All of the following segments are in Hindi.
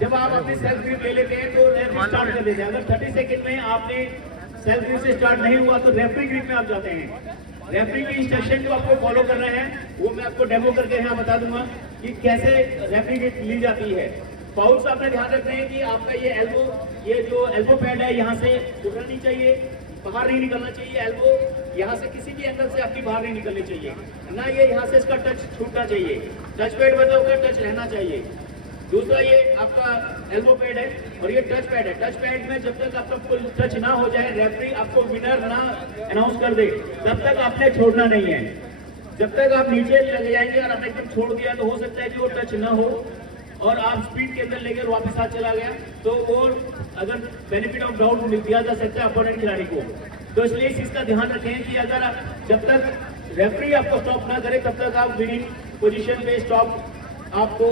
जब आप अपनी सेल्फ ग्रिप ले लेते हैं तो रेफरी स्टार्ट कर देते हैं। अगर 30 सेकंड में आपने सेल्फ ग्रिप से स्टार्ट नहीं हुआ तो रेफरी ग्रिप में आप जाते हैं। रेफरी की इंस्ट्रक्शन को आपको फॉलो करना है, वो मैं आपको डेमो करके यहाँ बता दूंगा कि कैसे रेफरी ग्रिप ली जाती है। फाउल्स आपने ध्यान रखना है कि आपका ये जो एल्बो पैड है यहाँ से उठना नहीं चाहिए, बाहर नहीं निकलना चाहिए। एल्बो यहाँ से किसी भी एंगल से आपकी बाहर नहीं निकलनी चाहिए, ना ये यहाँ से इसका टच छूटना चाहिए। टच पैड मतलब का टच रहना चाहिए। दूसरा ये आपका एल्बो पैड है और ये टच पैड है। टच पैड में जब तक आपका फुल टच ना हो जाए, रेफरी आपको विनर ना अनाउंस कर दे, तब तक आपने छोड़ना नहीं है। जब तक आप नीचे लग जाएंगे और आपने एकदम छोड़ दिया तो हो सकता है कि वो टच ना हो और आप स्पीड के अंदर लेकर वापस हाथ चला गया तो वो अगर बेनिफिट ऑफ डाउट दिया जा सकता है अपोनेंट खिलाड़ी को। तो इसलिए इस चीज का ध्यान रखें कि अगर जब तक रेफरी आपको स्टॉप ना करे तब तक आप विनिंग पोजीशन पे स्टॉप आपको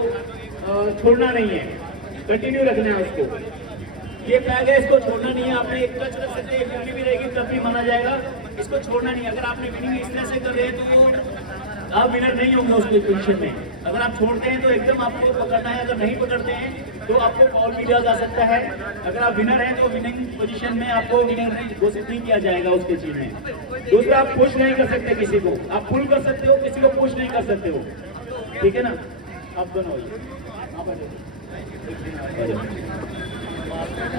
छोड़ना नहीं है, कंटिन्यू रखना है उसको। ये फ्लैग है, इसको छोड़ना नहीं है। आपने एक टच कर सकते हैं, एक उंगली भी रहेगी तब भी माना जाएगा। इसको छोड़ना नहीं है। अगर आपने विनिंग इस तरह से कर रहे हैं तो आप विनर नहीं होंगे उस पोजीशन में। अगर आप छोड़ते हैं तो एकदम आपको पकड़ना है, अगर नहीं पकड़ते हैं तो आपको फॉल भी दिया जा सकता है। अगर आप विनर हैं तो विनिंग पोजीशन में आपको विनर घोषित नहीं किया जाएगा उस चीज में। दूसरा, आप पुश नहीं कर सकते किसी को, आप पुल कर सकते हो, किसी को पुश नहीं कर सकते हो, ठीक है ना। आप दोनों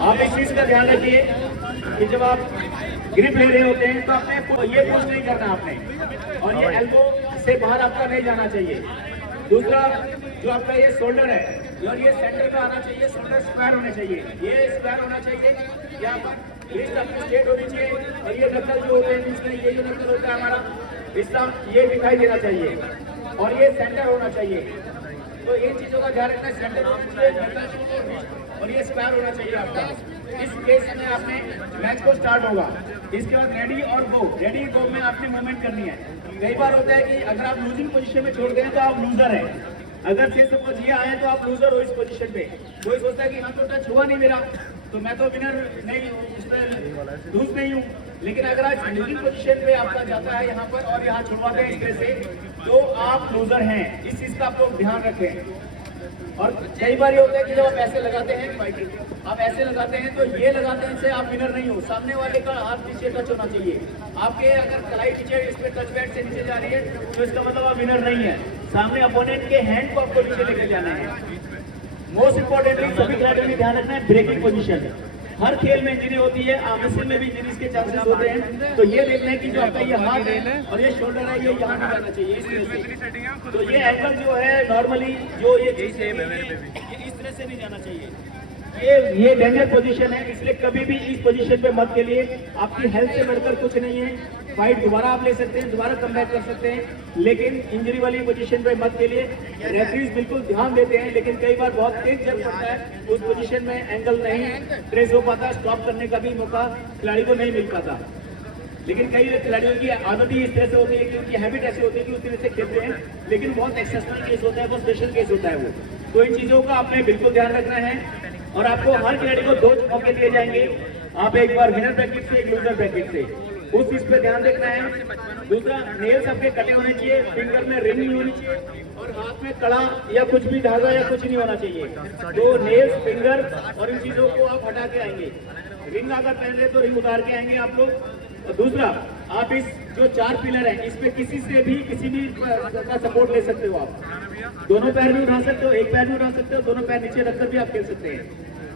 आप इस चीज का ध्यान रखिए कि जब आप ग्रिप ले रहे होते हैं तो आपने ये पुश नहीं करना आपने, और ये एल्बो से बाहर आपका नहीं जाना चाहिए। दूसरा, जो आपका ये शोल्डर है और ये सेंटर पे आना चाहिए, शोल्डर स्क्वायर होने चाहिए, ये स्क्वायर होना चाहिए, या रिस्ट अपनी स्ट्रेट होनी चाहिए, और ये नकल जो होते हैं इसमें ये जो नकल होता है हमारा रिश्ता ये दिखाई देना चाहिए, और ये सेंटर होना चाहिए। तो इन चीजों का ध्यान रखना है, सेंटर होना चाहिए और ये स्क्वायर होना चाहिए आपका। इस केस में आपने मैच को स्टार्ट होगा, इसके बाद रेडी और गो, रेडी गो में आपने मूवमेंट करनी है। कई बार होता है कि अगर आप लूजिंग पोजीशन में छोड़ दें तो आप लूजर हैं। अगर से सपोज ये आए तो आप लूजर हो इस पोजीशन पे। कोई सोचता है कि हाँ तो टच हुआ नहीं मेरा तो मैं तो विनर नहीं हूँ, इसमें लूज नहीं हूँ। लेकिन अगर आप लूजिंग पोजीशन पे आपका जाता है यहाँ पर और यहाँ छुड़वाते हैं इस तरह से तो आप लूजर हैं। इस चीज का आप लोग ध्यान रखें। और कई बार ये होता है कि जब आप ऐसे लगाते हैं फाइटिंग, आप ऐसे लगाते हैं तो ये लगाते हैं से आप विनर नहीं हो। सामने वाले का हाथ नीचे टच होना चाहिए आपके। अगर कलाई नीचे इस पे टच बैट से नीचे जा रही है तो इसका मतलब आप विनर नहीं है। सामने अपोनेंट के हैंड को आपको नीचे लेकर जाना है। मोस्ट इंपॉर्टेंटली सभी खिलाड़ियों ने ध्यान रखना है ब्रेकिंग पोजीशन। हर खेल में इंजरी होती है, आमने में भी इंजरीज के चांसेस होते हैं। तो ये देखना है कि जो आपका ये हाथ है और ये शोल्डर है ये यहाँ नहीं जाना चाहिए इस तरह से। तो ये एंगल जो है नॉर्मली जो ये इस तरह से नहीं जाना चाहिए। ये डेंजर पोजीशन है, इसलिए कभी भी इस पोजीशन पे मत खेलिए। आपकी हेल्थ से बढ़कर कुछ नहीं है। फाइट दोबारा आप ले सकते हैं, दोबारा कमबैक कर सकते हैं, लेकिन इंजरी वाली पोजीशन पे मत खेलिए। रेफरीज बिल्कुल ध्यान देते हैं, लेकिन कई बार बहुत तेज जब पड़ता है उस पोजीशन में एंगल नहीं ट्रेस हो पाता, स्टॉप करने का भी मौका खिलाड़ी को नहीं मिल पाता। लेकिन कई खिलाड़ियों की आदत ही इस तरह से होती है कि उनकी हैबिट ऐसी होती है कि उस तरह से खेलते हैं, लेकिन बहुत एक्सेप्शनल केस होता है, बहुत स्पेशल केस होता है वो। तो इन चीजों का आपने बिल्कुल ध्यान रखना है और आपको हर खिलाड़ी को 2 मौके दिए जाएंगे। आप एक बार विनर ब्रैकेट से, एक लूजर ब्रैकेट से, उस चीज पे ध्यान देखना है। दूसरा, नेल्स आपके कटे होने चाहिए, फिंगर में रिंग नहीं होनी चाहिए और हाथ में कड़ा या कुछ भी धागा या कुछ नहीं होना चाहिए। तो नेल्स, फिंगर और इन चीजों को आप हटा के आएंगे। रिंग अगर पहन रहे तो रिंग उतार के आएंगे आप लोग। और दूसरा, आप इस जो 4 पिलर है इस पे किसी से भी किसी भी का सपोर्ट ले सकते हो। आप दोनों पैर भी उठा सकते हो, एक पैर भी उठा सकते हो, दोनों पैर नीचे रखकर भी आप खेल सकते हैं,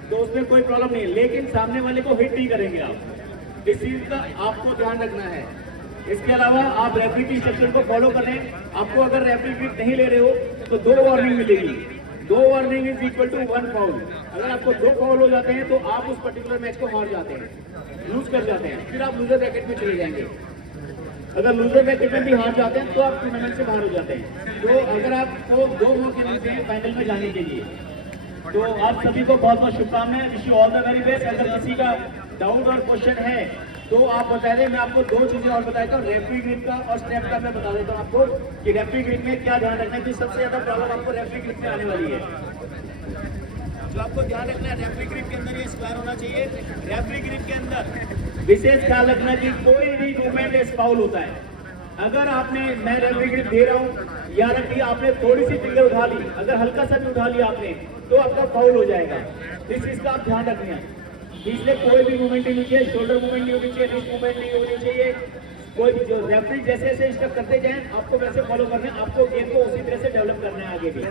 तो उसमें कोई प्रॉब्लम नहीं है। लेकिन सामने वाले को हिट नहीं करेंगे आप, इस चीज का आपको ध्यान रखना है। इसके अलावा आप रेफरी की इंस्ट्रक्शन को फॉलो करें। आपको अगर रेफरी हिट नहीं ले रहे हो तो 2 वार्निंग मिलेगी। 2 warning is equal to 1 foul. अगर आपको 2 फाउल हो जाते हैं तो आप उस पर्टिकुलर मैच को हार जाते हैं, लूज कर जाते हैं, फिर आप लूजर ब्रैकेट में चले जाएंगे। अगर लूजर ब्रैकेट में भी हार जाते हैं तो आप टूर्नामेंट से बाहर हो जाते हैं। तो अगर आपको 2 मौके मिलते हैं फाइनल में जाने के लिए, तो आप सभी को बहुत बहुत शुभकामनाएं। Wish you all the very best. अगर किसी का डाउट और क्वेश्चन है तो आप बता दें। मैं आपको 2 चीजें और बताता हूँ, रेफरी ग्रिप का और स्टेप का। मैं बता देता हूँ आपको कि रेफरी ग्रिप में क्या ध्यान रखना है, कि सबसे ज्यादा प्रॉब्लम आपको रेफरी ग्रिप में आने वाली है। जो आपको ध्यान रखना है, रेफरी ग्रिप के अंदर ये स्क्वायर होना चाहिए। रेफरी ग्रिप के अंदर विशेष ख्याल रखना कि कोई भी मूवमेंट इस फाउल होता है, अगर आपने, मैं रेफरी ग्रिप दे रहा हूँ, या रखिए आपने थोड़ी सी फिंगर उठा ली, अगर हल्का सा भी उठा लिया आपने, तो आपका फाउल हो जाएगा। इस चीज का आप ध्यान रखना है। इसलिए कोई भी मूवमेंट नहीं चाहिए, शोल्डर मूवमेंट नहीं होनी चाहिए, रिस्ट मूवमेंट नहीं होनी चाहिए। कोई भी जो रेफरी जैसे जैसे इंस्ट्रक्ट करते जाए, आपको वैसे फॉलो करना है, आपको गेम को उसी तरह से डेवलप करना है आगे भी।